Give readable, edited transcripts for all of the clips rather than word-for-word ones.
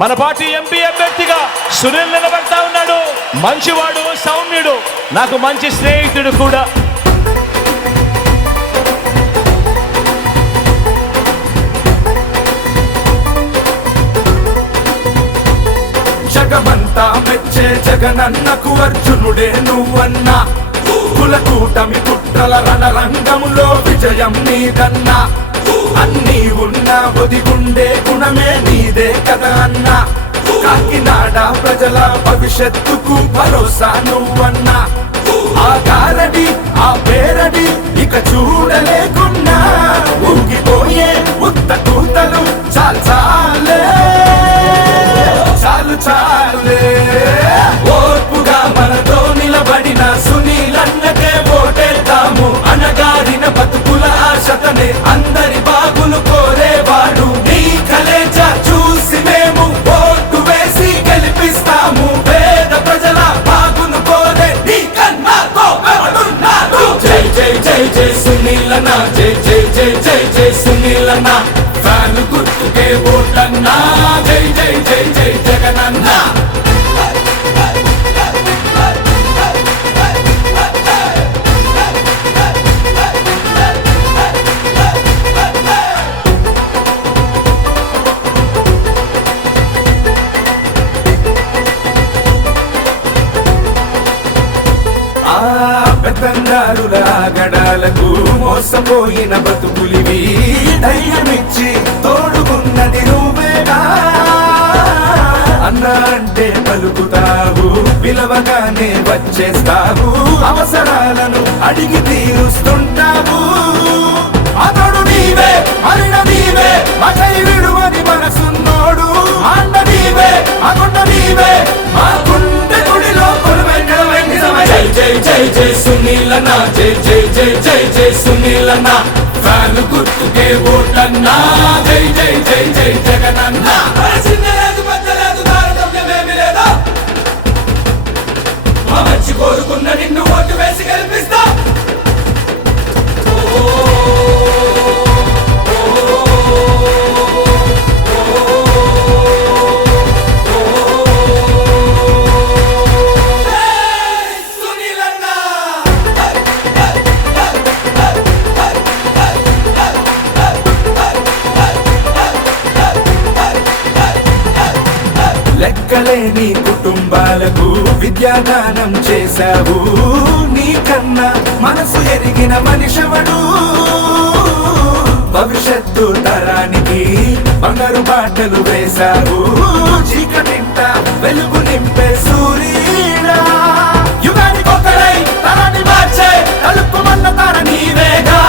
మన party MP అభ్యర్థిగా సునీల్ నిలబడతా ఉన్నాడు. మంచివాడు, సౌమ్యుడు, నాకు మంచి స్నేహితుడు కూడా. జగమంతా మెచ్చే జగనన్నకు అర్జునుడే నువ్వన్నా. కుల కూటమి కుట్రల రణరంగములో విజయం నీదన్నా. అన్నీ ఉన్నా ఒదిగుండే గుణమే నీదే కదా అన్నా. కాకినాడ ప్రజల భవిష్యత్తుకు భరోసా నువ్వన్నా. ఆ గారడి ఆ పేరడి ఇక చూడలేకున్నా. ఊగిపోయే ఉత్త కూతలు చాలే చాలు చాలే. ఓర్పుగా మనతో నిలబడిన సునీలన్నకే ఓటేద్దాము. అనగారిన బతుకుల ఆశతనే అందరి బాగులు కోరేవాడు. నీ కలేజ చూసి మేము ఓటు వేసి గెలిపిస్తాము. పేద ప్రజల బాగును కోరే నీ కన్నా గొప్పవాడున్నాడు. జై జై జై జై సునీలన్న, జై జై జై జై జై సునీలన్న. ఫ్యాను గుర్తుకే ఓటన్నా. జై జై జై జై జగనన్న. పెద్దంగారుల గడాలకు మోసపోయిన బతుకులివి. ధైర్యమిచ్చి తోడుకున్నది నువ్వేగా. అన్నా అంటే పలుకుతావు, పిలవగానే వచ్చేస్తావు. అవసరాలను అడిగి తీరుస్తుంటావు. అతడు నీవే, మరిన నీవే, మకై విడువని మనసున్నోడు. అండ నీవే, అకొండ నీవే, మా గుండె గుడిలో కొలువై నిలవై నిజమై. జై జై జై జై సునీలన్న, జై జై జై జై జై సునీలన్న. ఫ్యాను గుర్తుకే ఓటన్నా. జై జై జై జై జగనన్న. మంచి కోరుకున్న నిన్ను ఓటు వేసి గెలిపిస్తా. లెక్కలేని కుటుంబాలకు విద్యాదానం చేశావు. నీకన్నా మనసు ఎరిగిన మనిషివడు. భవిష్యత్తు తరానికి బంగారు బాటలు వేశావు. చీకటింట వెలుగు నింపే సూర్యుడా. యుగానికొకడై తరాన్ని మార్చే తలుపుమన్న తర నీవేగా.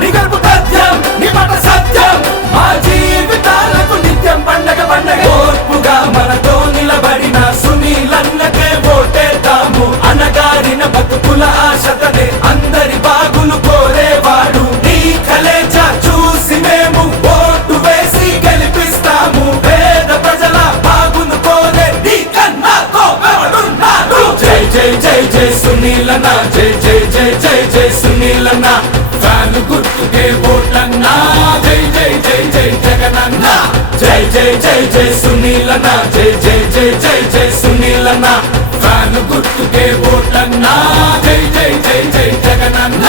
నీ గర్భ పద్యం, నీ మాట సత్యం, మా జీవితాలకు నిత్యం పండగ పండగ. ఓర్పుగా మనతో నిలబడిన సునీలన్నకే ఓటేద్దాము. అనగారిన బతుకుల ఆశతనే అందరి బాగులు కోరేవాడు. నీ కలేజ చూసి మేము ఓటు వేసి గెలిపిస్తాము. పేద ప్రజల బాగును కోరే నీ కన్నా గొప్పవాడున్నాడు. జై జై జై జై సునీలన్న, జై జై జై జై జై సునీలన్న. ఫ్యాను గుర్తుకే ఓటన్నా. జై జై జై జై జగనన్న. జై జై జై జై సునీలన్న, జై జై జై జై జై సునీలన్న. ఫ్యాను గుర్తుకే ఓటన్నా. జై జై జై జై జగనన్న.